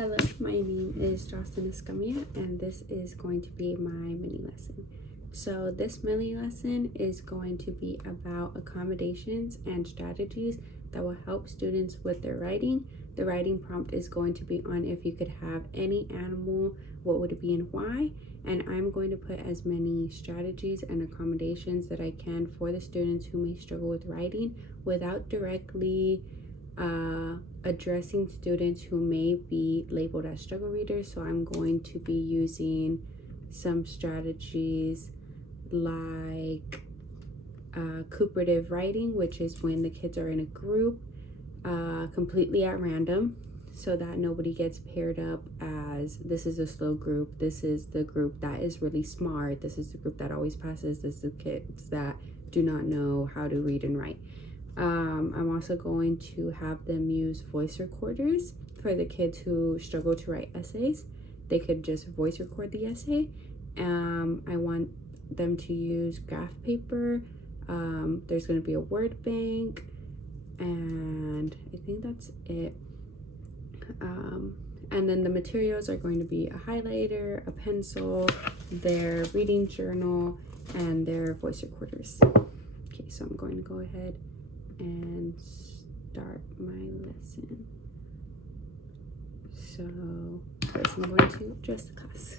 Hello, my name is Jocelyn Escamilla, and this is going to be my mini lesson. So this mini lesson is going to be about accommodations and strategies that will help students with their writing. The writing prompt is going to be on if you could have any animal, what would it be and why? And I'm going to put as many strategies and accommodations that I can for the students who may struggle with writing without directly addressing students who may be labeled as struggle readers. So I'm going to be using some strategies like cooperative writing, which is when the kids are in a group completely at random, so that nobody gets paired up as this is a slow group, this is the group that is really smart, this is the group that always passes, this is the kids that do not know how to read and write. I'm also going to have them use voice recorders for the kids who struggle to write essays. They could just voice record the essay. I want them to use graph paper. There's going to be a word bank, and I think that's it. And then the materials are going to be a highlighter, a pencil, their reading journal, and their voice recorders. Okay, so I'm going to go ahead and start my lesson. So first I'm going to address the class.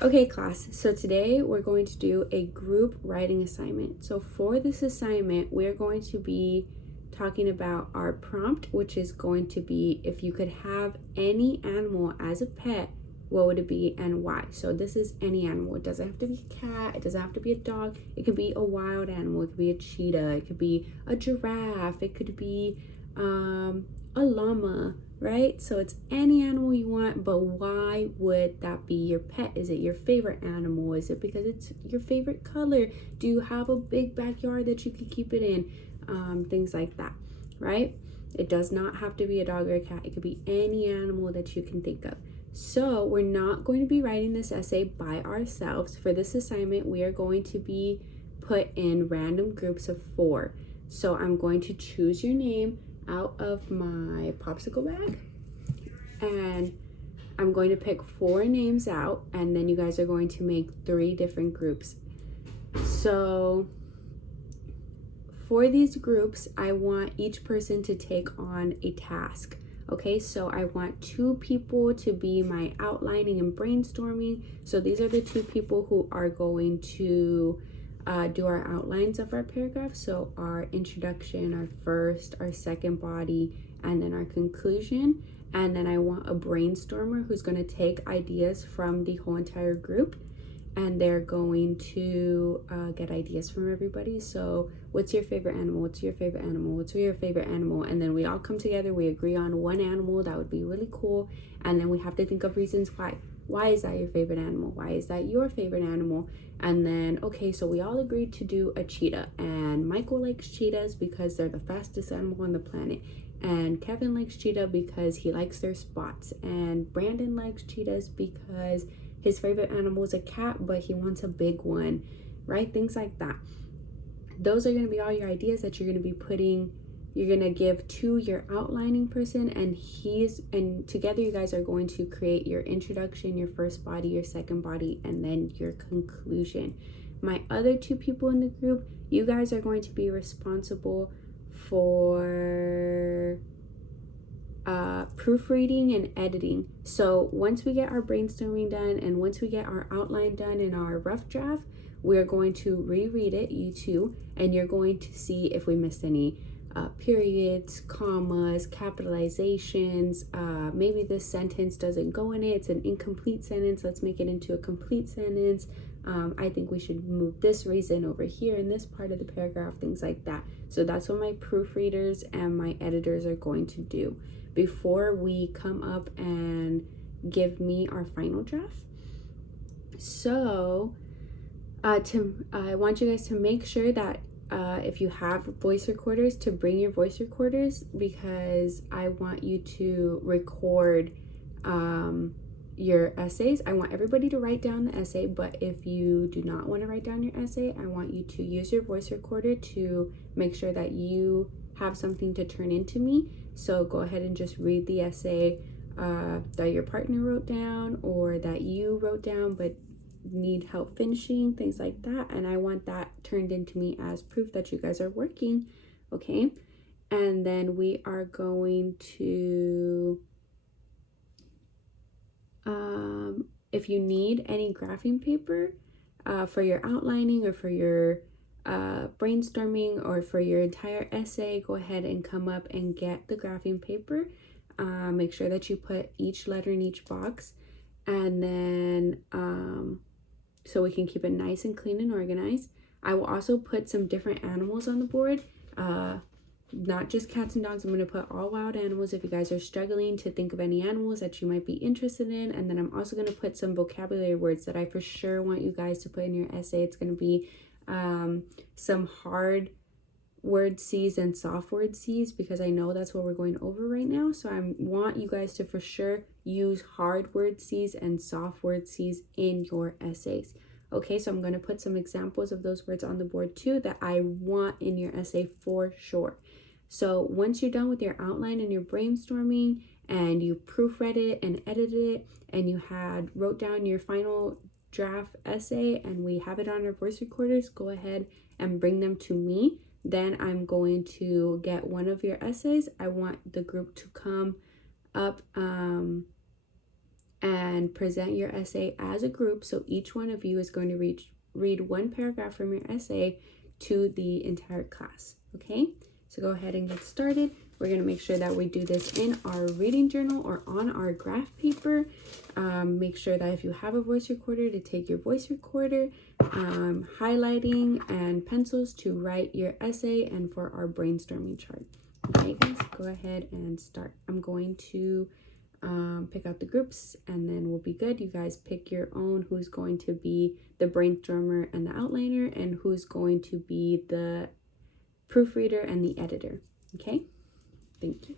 Okay class, so today we're going to do a group writing assignment. So for this assignment, we're going to be talking about our prompt, which is going to be if you could have any animal as a pet, what would it be and why? So this is any animal. It doesn't have to be a cat, it doesn't have to be a dog, it could be a wild animal, it could be a cheetah, it could be a giraffe, it could be a llama, right? So it's any animal you want, but why would that be your pet? Is it your favorite animal? Is it because it's your favorite color? Do you have a big backyard that you can keep it in? Things like that, right? It does not have to be a dog or a cat. It could be any animal that you can think of. So we're not going to be writing this essay by ourselves. For this assignment, we are going to be put in random groups of 4. So I'm going to choose your name out of my popsicle bag, and I'm going to pick 4 names out, and then you guys are going to make 3 different groups. So for these groups, I want each person to take on a task. Okay, so I want 2 people to be my outlining and brainstorming. So these are the 2 people who are going to do our outlines of our paragraph. So our introduction, our first, our second body, and then our conclusion. And then I want a brainstormer who's going to take ideas from the whole entire group, and they're going to get ideas from everybody. So what's your favorite animal? What's your favorite animal? What's your favorite animal? And then we all come together, we agree on one animal that would be really cool, and then we have to think of reasons why. Why is that your favorite animal? Why is that your favorite animal? And then, okay, so we all agreed to do a cheetah, and Michael likes cheetahs because they're the fastest animal on the planet, and Kevin likes cheetah because he likes their spots, and Brandon likes cheetahs because his favorite animal is a cat, but he wants a big one, right? Things like that. Those are going to be all your ideas that you're going to be putting, you're going to give to your outlining person, and together you guys are going to create your introduction, your first body, your second body, and then your conclusion. My other 2 people in the group, you guys are going to be responsible for proofreading and editing. So once we get our brainstorming done and once we get our outline done in our rough draft, we're going to reread it, you 2, and you're going to see if we missed any periods, commas, capitalizations. Maybe this sentence doesn't go in it, it's an incomplete sentence, let's make it into a complete sentence. I think we should move this reason over here in this part of the paragraph, things like that. So that's what my proofreaders and my editors are going to do before we come up and give me our final draft. So I want you guys to make sure that if you have voice recorders, to bring your voice recorders, because I want you to record your essays. I want everybody to write down the essay, but if you do not want to write down your essay, I want you to use your voice recorder to make sure that you have something to turn into me. So go ahead and just read the essay that your partner wrote down or that you wrote down but need help finishing, things like that. And I want that turned into me as proof that you guys are working, okay? And then we are going to, if you need any graphing paper for your outlining or for your brainstorming or for your entire essay, go ahead and come up and get the graphing paper. Make sure that you put each letter in each box, and then so we can keep it nice and clean and organized. I will also put some different animals on the board, not just cats and dogs. I'm going to put all wild animals if you guys are struggling to think of any animals that you might be interested in. And then I'm also going to put some vocabulary words that I for sure want you guys to put in your essay. It's going to be some hard word C's and soft word C's, because I know that's what we're going over right now. So I want you guys to for sure use hard word C's and soft word C's in your essays. Okay, so I'm going to put some examples of those words on the board too that I want in your essay for sure. So once you're done with your outline and your brainstorming and you proofread it and edited it and you wrote down your final draft essay and we have it on our voice recorders, go ahead and bring them to me. Then I'm going to get one of your essays. I want the group to come up and present your essay as a group. So each one of you is going to read one paragraph from your essay to the entire class. Okay, so go ahead and get started. We're going to make sure that we do this in our reading journal or on our graph paper. Make sure that if you have a voice recorder, to take your voice recorder, highlighting and pencils to write your essay, and for our brainstorming chart. Okay guys, go ahead and start. I'm going to pick out the groups and then we'll be good. You guys pick your own, who's going to be the brainstormer and the outliner, and who's going to be the proofreader and the editor. Okay, thank you.